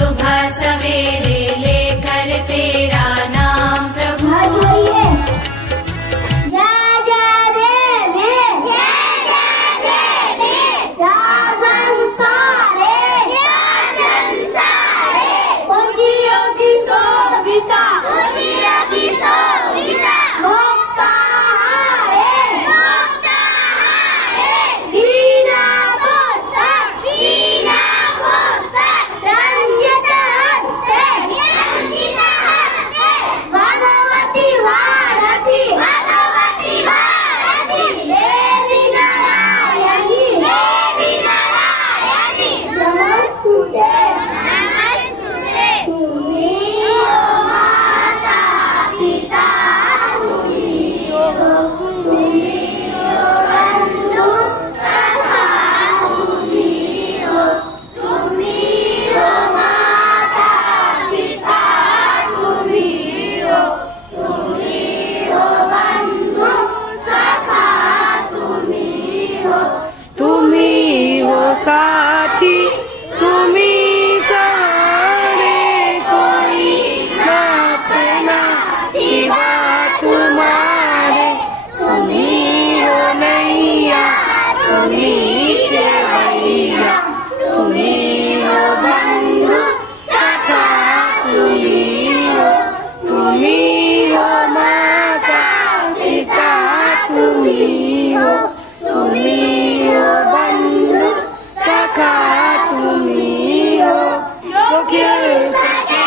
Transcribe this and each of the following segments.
सुबह सवेरे लेकर तेरा नाम प्रभु। साथी तुम्ही सहारे, कोई न अपना सिवा तुम्हारे। तुम्ही हो नैया तुम्ही खेवैया, तुम्ही हो बंधु सखा तुम्ही हो माता पिता तुम्ही हो बंधु सखा तुम्ही हो। जो खेल सके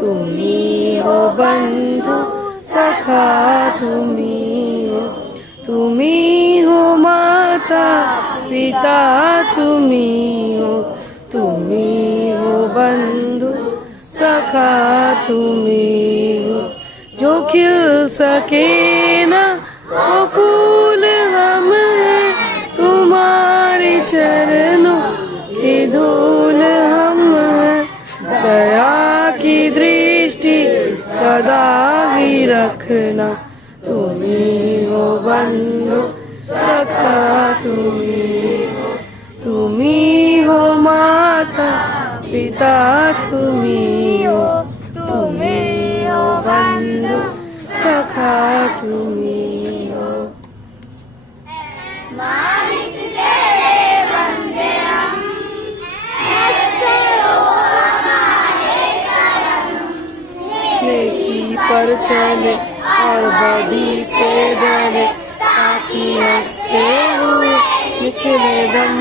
तुम्ही हो बंधु सखा तुम्ही हो माता पिता तुम्ही हो बंधु सखा तुम्ही हो। जो खिल सके ना वो फूल हम हैं, तुम्हारे चरणों की धूल हम हैं। दया की दृष्टि सदा ही रखना, तुम्ही हो बंधु सखा तुम्ही हो माता पिता तुम्ही हो बंधु सखा तुम्ही हो। मालिक तेरे बंदे हम, ऐसे हो हमारे करम। नेकी पर चले और बदी से डरे, ताकि हंसते हुए निकले दम।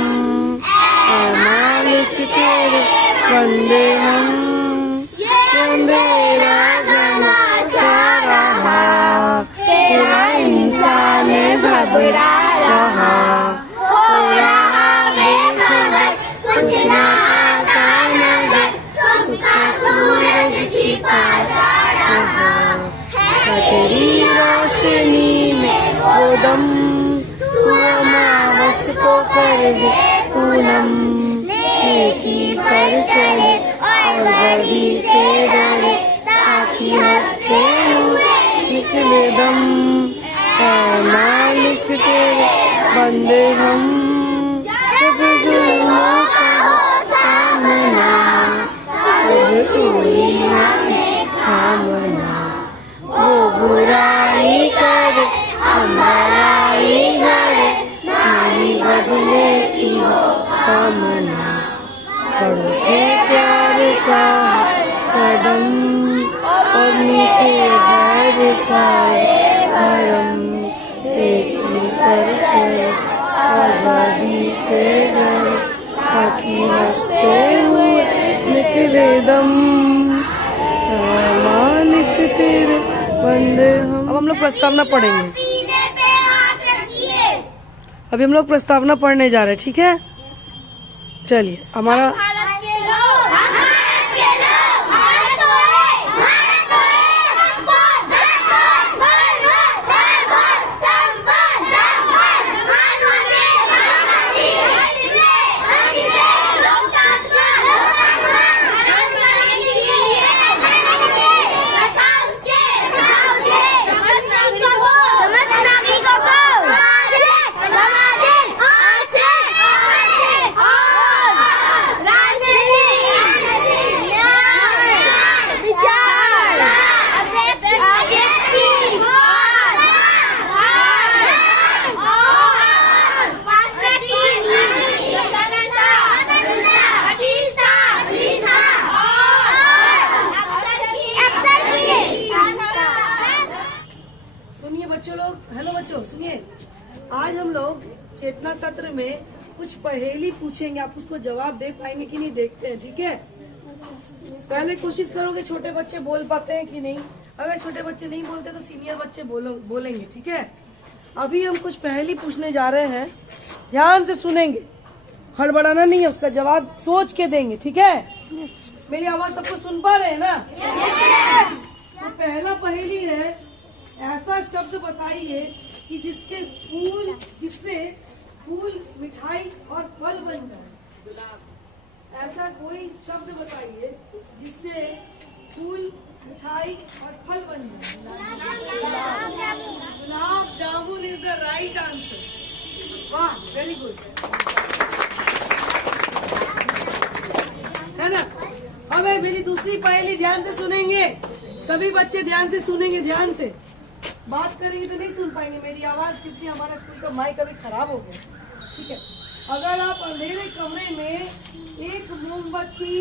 मालिक तेरे बंदे हम, अंधेरा घना छा रहा, पूरा इंसान घबरा रहा। हो रहा बेखबर कुछ ना आता नजर, सुख का सूरज छिपा जा रहा है। तेरी रोशनी में वो दम, तू अमावस को कर दे पूनम। नेकी पर चले और बदी से डरे, ताकि हंसते हुए निकले दम। मालिक तेरे बंदे हम, जब जुल्मों का सामना, तब कोई हमें थामना। वो बुराई करे हम भलाई करे, नहीं बदले की हो कामना। बढ़े प्यार का कदम और मीठे घर का भरम, एक पर चले आबादी से गए ताकि हंसते हुए निकले दम मालिक तेरे बंदे हम। अब हम लोग प्रस्तावना पढ़ेंगे। सीने पे हाथ रखिए। अभी हम लोग प्रस्तावना पढ़ने जा रहे हैं, ठीक है? चलिए हमारा भारत के लोग, भारत के लोग, भारत को है, भारत को है, संपन्न, संपन्न, संपन्न, संपन्न, संपन्न, कानूनी, कानूनी, अंग्रेज, लोकतंत्र, लोकतंत्र, आराम बनाने के लिए, तथा उसके, समस्त नागरिकों को, सामाजिक, आर्थिक और राजनीतिक न्याय, विचार, अभिव्यक्ति, और राष्ट्र की स्वतंत्रता, प्रतिष्ठा और सुनिए बच्चों लोग, हेलो बच्चों सुनिए। आज हम लोग चेतना सत्र में कुछ पहेली पूछेंगे, आप उसको जवाब दे पाएंगे कि नहीं देखते हैं, ठीक है? पहले कोशिश करोगे छोटे बच्चे बोल पाते हैं कि नहीं। अगर छोटे बच्चे नहीं बोलते तो सीनियर बच्चे बोलेंगे, ठीक है? अभी हम कुछ पहेली पूछने जा रहे हैं, ध्यान से सुनेंगे, हड़बड़ाना नहीं है, उसका जवाब सोच के देंगे, ठीक है? मेरी आवाज सबको सुन पा रहे हैं ना? तो पहला पहेली है, ऐसा शब्द बताइए कि जिससे फूल मिठाई और फल बन जाए। ऐसा कोई शब्द बताइए जिससे फूल मिठाई और फल बन जाए। Gulab jamun is the right answer. वाह, वेरी गुड, है ना? अब मेरी दूसरी पहेली ध्यान से सुनेंगे, सभी बच्चे ध्यान से सुनेंगे, ध्यान से। बात करेंगे तो नहीं सुन पाएंगे मेरी आवाज, क्योंकि हमारा स्कूल का माइक अभी खराब हो गया, ठीक है? अगर आप अंधेरे कमरे में एक मोमबत्ती,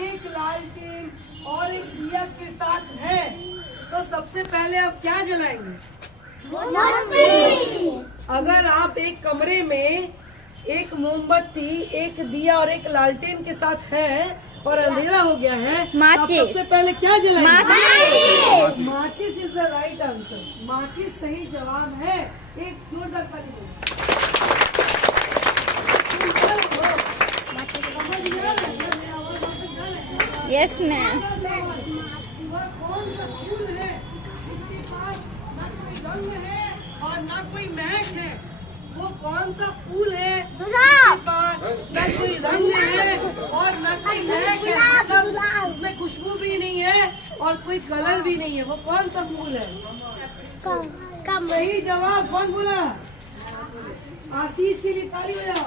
एक लालटेन और एक दिया के साथ हैं, तो सबसे पहले आप क्या जलाएंगे? अगर आप एक कमरे में एक मोमबत्ती, एक दिया और एक लालटेन के साथ हैं और अंधेरा हो गया है, तो आप सबसे पहले क्या जलाएंगे? माचिस इज द राइट आंसर। माचिस सही जवाब है। एक जोरदार ताली दो। Yes ma'am. वह कौन सा फूल है जिसके पास ना कोई रंग है और ना कोई महक है? वो कौन सा फूल है जिसके पास ना कोई रंग है और ना कोई महक है, मतलब उसमें खुशबू भी नहीं है और कोई कलर भी नहीं है? वो कौन सा फूल है? सही जवाब कौन बोला? आशीष के लिए ताली बजाओ।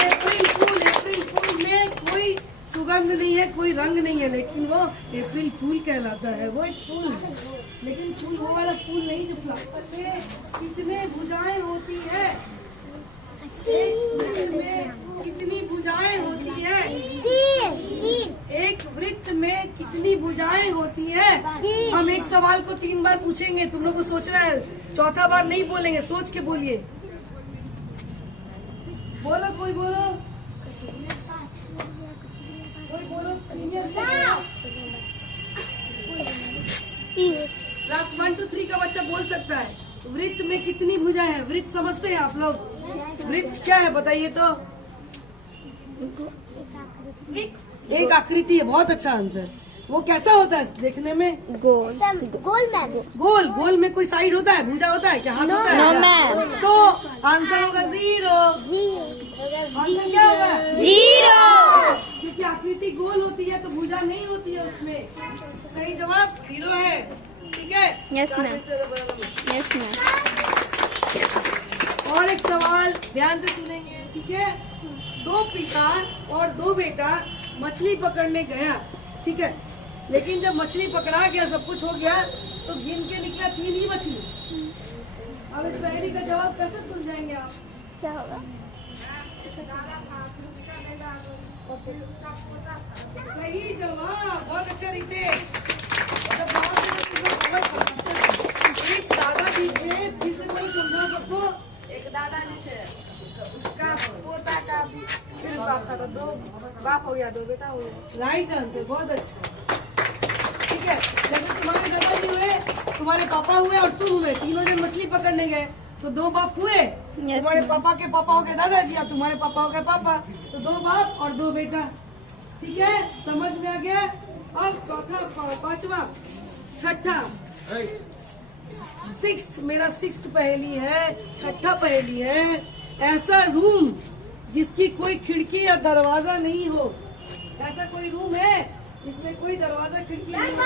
अप्रैल फूल में कोई सुगंध नहीं है, कोई रंग नहीं है, लेकिन वो अप्रैल फूल कहलाता है। वो एक फूल है, लेकिन फूल वो वाला फूल नहीं जो फ्लावर में कितने भुजाएं होती है। एक वृत्त में कितनी भुजाएं होती है? एक वृत्त में कितनी भुजाएं होती है? हम एक सवाल को 3 बार पूछेंगे, तुम लोग को सोचना है, चौथा बार नहीं बोलेंगे, सोच के बोलिए। बोलो, कोई बोलो, कोई बोलो। क्लास 1 to 3 का बच्चा बोल सकता है। वृत्त में कितनी भुजाएं हैं? वृत्त समझते हैं आप लोग? वृत्त क्या है बताइए तो? एक आकृति है, बहुत अच्छा आंसर। वो कैसा होता है देखने में? गोल। गोल में कोई साइड होता है, भुजा होता है क्या, हाथ होता है? तो आंसर होगा 0। आंसर क्या होगा? 0, क्योंकि आकृति गोल होती है तो भुजा नहीं होती है उसमें। सही जवाब 0 है, ठीक है? Yes ma'am. Yes ma'am. और एक सवाल ध्यान से सुनेंगे, ठीक है? 2 पिता और 2 बेटा मछली पकड़ने गया, ठीक है? लेकिन जब मछली पकड़ा गया, सब कुछ हो गया, तो गिन के निकला 3 ही मछली। अब इस पहेली का जवाब कैसे सुलझाएंगे आप? क्या होगा? सही जवाब, बहुत अच्छा रितेश। एक दादाजी थे, गया, 2 बेटा हो गया। राइट आंसर, बहुत अच्छा। ठीक है, जैसे तुम्हारे दादाजी हुए, तुम्हारे पापा हुए और तुम हुए, तीनों जन मछली पकड़ने गए तो 2 बाप हुए। तुम्हारे पापा के पापा हो गए दादाजी और तुम्हारे पापा हो गए पापा, तो 2 बाप और 2 बेटा। ठीक है, समझ में आ गया। अब चौथा, 5वां, 6ठा, 6th, मेरा 6th पहेली है, 6ठा पहेली है। ऐसा रूम जिसकी कोई खिड़की या दरवाजा नहीं हो। ऐसा कोई रूम है जिसमें कोई दरवाजा खिड़की नहीं हो।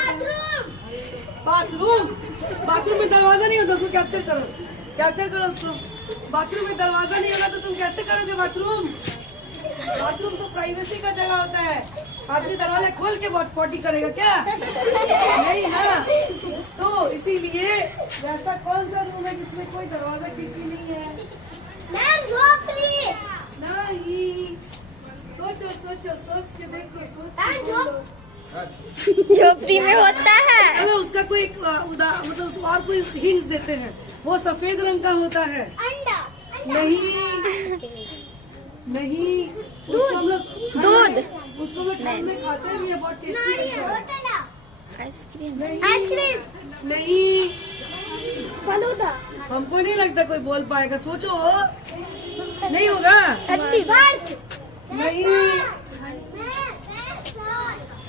बाथरूम। बाथरूम में दरवाजा नहीं होता, उसको कैप्चर करो उसको। बाथरूम में दरवाजा नहीं होगा तो तुम कैसे करोगे बाथरूम? बाथरूम तो प्राइवेसी का जगह होता है। आदमी दरवाजा खोल के पॉटी करेगा क्या? नहीं ना। तो इसीलिए ऐसा कौन सा रूम है जिसमें कोई दरवाजा खिड़की नहीं है? नहीं, सोचो सोचो, सोच के देखो, सोच। झोपड़ी में होता है। चलो उसका कोई मतलब उसको और कोई हिंट्स देते हैं। वो सफेद रंग का होता है। नहीं, उसको हम लोग दूध। उसको हम लोग ठंड में खाते भी है, बहुत टेस्टी है। आइसक्रीम। नहीं, फलूदा। हमको नहीं लगता कोई बोल पाएगा, सोचो। नहीं होगा। नहीं,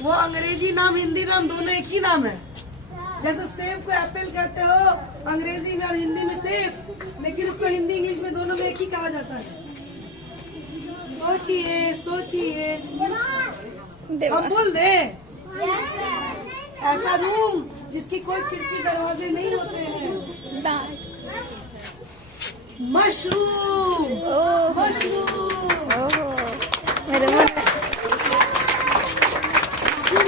वो अंग्रेजी नाम हिंदी नाम दोनों एक ही नाम है। जैसे सेब को एप्पल कहते हो अंग्रेजी में और हिंदी में सेब, लेकिन उसको हिंदी इंग्लिश में दोनों में एक ही कहा जाता है। सोचिए। हम बोल दे, ऐसा रूम जिसकी कोई खिड़की दरवाजे नहीं होते हैं। दांत। मशरूम। ओहो, मेरे मन।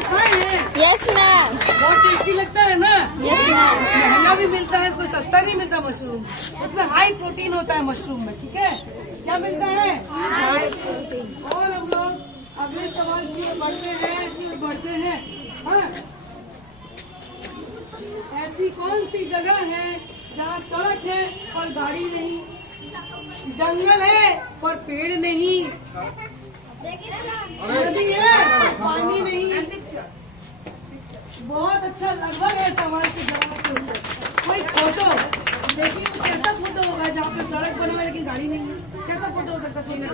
खाए हैं? Yes ma'am. बहुत टेस्टी लगता है ना? Yes ma'am. महंगा भी मिलता है, कोई सस्ता नहीं मिलता मशरूम। उसमें हाई प्रोटीन होता है मशरूम में। ठीक है, क्या मिलता है? High protein. और हम लोग अगले सवाल की ओर बढ़ते हैं। हाँ, ऐसी कौन सी जगह है जहाँ सड़क है और गाड़ी नहीं, जंगल है पर पेड़ नहीं, नदी है पानी नहीं? बहुत अच्छा, लगभग है सवाल के जवाब के ऊपर। कोई फोटो देखिए, कैसा फोटो होगा जहाँ पे सड़क बना हुआ लेकिन गाड़ी नहीं है? कैसा फोटो हो सकता है? सोचो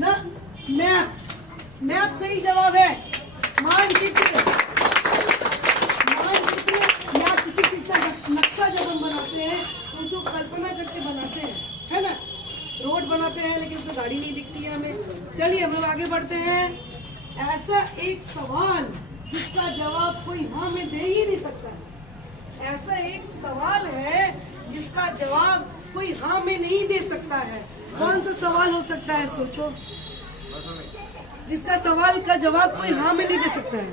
ना। मैप सही जवाब है। मानचित्र या किसी चीज का नक्शा जब हम बनाते हैं तो उसको कल्पना करके बनाते हैं, है ना? रोड बनाते हैं लेकिन उसमें गाड़ी नहीं दिखती है हमें। चलिए हम लोग आगे बढ़ते हैं। ऐसा एक सवाल जिसका जवाब कोई हाँ में दे ही नहीं सकता है। ऐसा एक सवाल है जिसका जवाब कोई हाँ में नहीं दे सकता है। कौन सा सवाल हो सकता है? सोचो, जिसका सवाल का जवाब कोई हाँ में नहीं दे सकता है।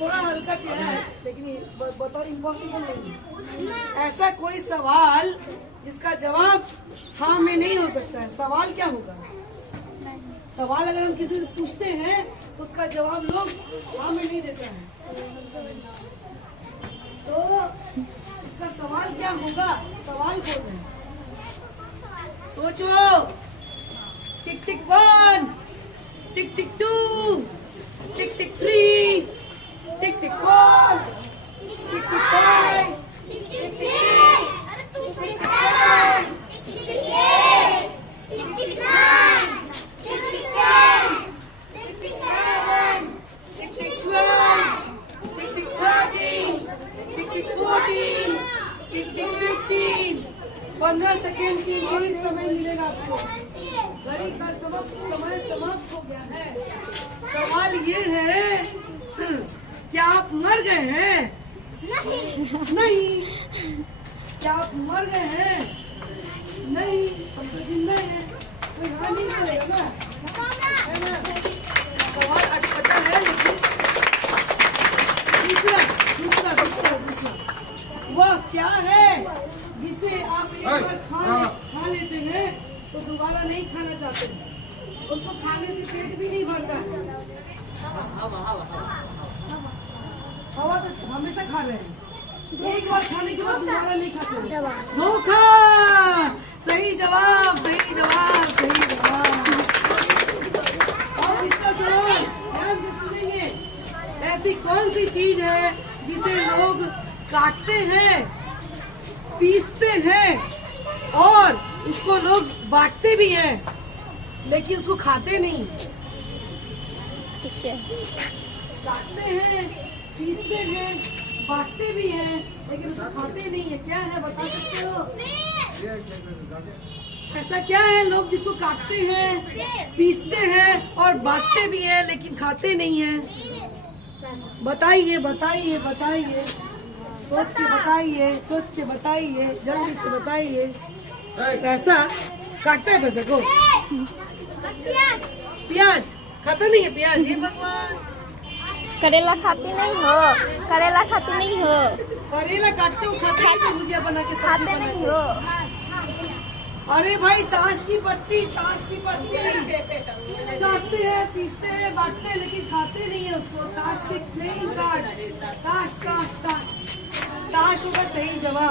थोड़ा हल्का किया है लेकिन बतौर इम्पॉसिबल नहीं। ऐसा कोई सवाल जिसका जवाब हाँ में नहीं हो सकता है। सवाल क्या होगा? सवाल अगर हम किसी से पूछते हैं तो उसका जवाब लोग हाँ में नहीं देते हैं। तो उसका सवाल क्या होगा? सवाल बोल रहे हैं, सोचो। टिक टिक 1, टिक टिक 2, टिक टिक 3, टिक टिक 4, टिक टिक 5, टिक टिक 6, टिक टिक 7, टिक टिक 8, टिक टिक 9, टिक टिक 10, टिक टिक 11, टिक टिक 12, टिक टिक 13, टिक टिक 14, टिक टिक 15। 15 सेकेंड के लिए समय मिलेगा आपको। घड़ी का समय समाप्त हो गया है। सवाल ये है, क्या आप मर गए हैं? नहीं। क्या आप मर गए हैं? नहीं, हम तो जिंदा हैं। कोई हाँ नहीं करेगा ना, है ना? सवाल अटपटा है लेकिन दूसरा वह क्या है जिसे आप एक बार खा लेते हैं तो दोबारा नहीं खाना चाहते? उसको खाने से पेट भी नहीं भरता है। हवा तो हमेशा खा रहे हैं, एक बार खाने के बाद दोबारा नहीं खाते। धोखा। सही जवाब। ऐसी कौन सी चीज है जिसे लोग काटते हैं, पीसते हैं और उसको लोग बांटते भी हैं, लेकिन उसको खाते नहीं। ठीक है। काटते हैं, पीसते हैं, बांटते भी हैं, लेकिन उसको खाते नहीं है। क्या है, बता सकते हो? ऐसा क्या है लोग जिसको काटते हैं, पीसते हैं और बांटते भी हैं, लेकिन खाते नहीं हैं? बताइए बताइए बताइए, सोच के बताइए, सोच के बताइए, जल्दी से बताइए। पैसा काटते हैं, पैसे को प्याज खाता नहीं है। प्याज, ये भगवान, करेला खाते नहीं हो? करेला खाते नहीं हो? करेला काटते हो, खाते नहीं, भुजिया बना के, सब्जी खाते बना नहीं के। हो? अरे भाई, ताश की पत्ती, ताश की पत्ती काटते हैं, पीसते हैं, बांटते हैं, लेकिन खाते नहीं है उसको। ताश की प्लेइंग कार्ड, ताश ताश ताश, ताश होगा सही जवाब।